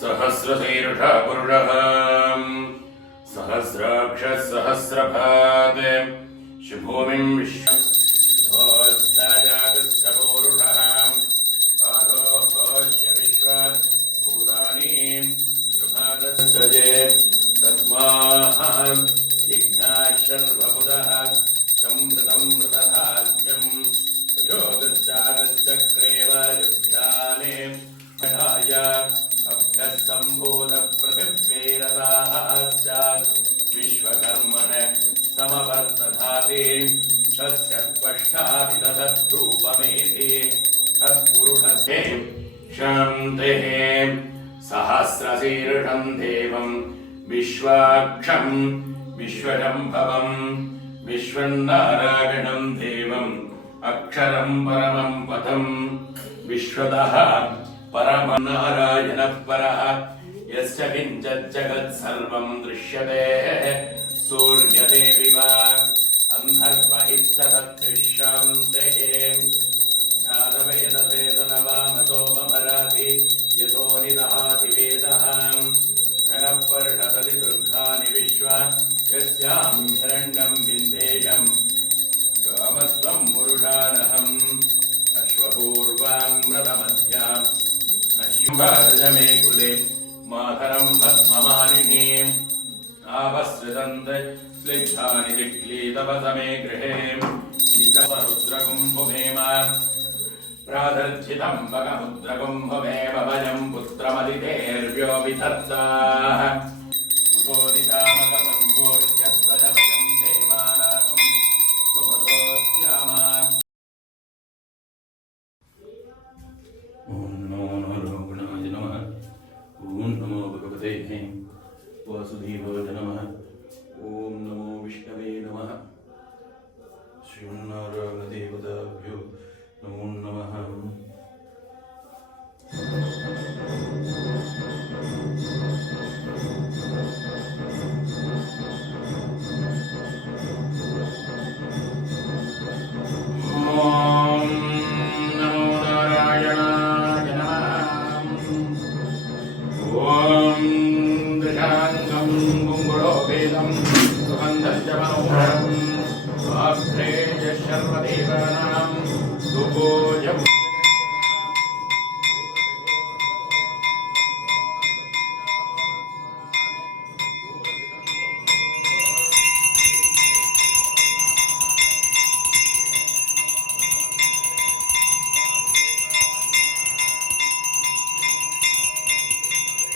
सहस्रशीर्षः पुरुषः सहस्राक्षः सहस्रपात् शुभोमिं विश्वोत्थाजातस्य पादोऽस्य विश्वात् भूतानि प्रभातसृजे तस्मात् यज्ञाः सर्वबुधः संवृतं मृतधाज्यम् योगश्चारश्चक्रेव युध्याने अभ्यस्सम्भूतपृथिव्यैरसाश्च विश्वकर्मण समवर्तधाति तस्य त्वष्टाभिदधद्रूपमेधि तत्पुरुषस्य शान्तेः सहस्रशीर्षं देवं विश्वाक्षं विश्वशम्भवं विश्वन्नारायणं देवम् अक्षरं परमं पदं विश्वतः परमनारायणः परः यस्य किञ्चिज्जगत् सर्वं दृश्यते सूर्यदेवि वा अन्धर्बहिश्च तद्दृश्यन्ते ध्यातवेदवेदनवामतोमराधि यतो निदहाति वेदः जनपर्षदि दुर्गानि विश्वा यस्यां हिरण्यं विन्देयम् गामस्वं पुरुषानहम् अश्वपूर्वामृतमध्याम् अश्वभारजमे कुले मातरं भस्ममालिनीम् आपश्रितन्त स्निग्धानि जिग्लीतपसमे गृहे नितपरुद्रकुम्भुमेम प्रादर्शितं भगमुद्रकुम्भमेव भजं पुत्रमदितेर्व्योऽभिधत्ताः उतोदितामकपञ्चोर्यध्वजभजं देवानाहम् ओम नमो नारायणाय नमः। ओम नमो भगवते वासुदेवाय नमः। ओम नमो विष्णवे नमः। श्रीमन्नारायण देवताभ्यो नमो नमः।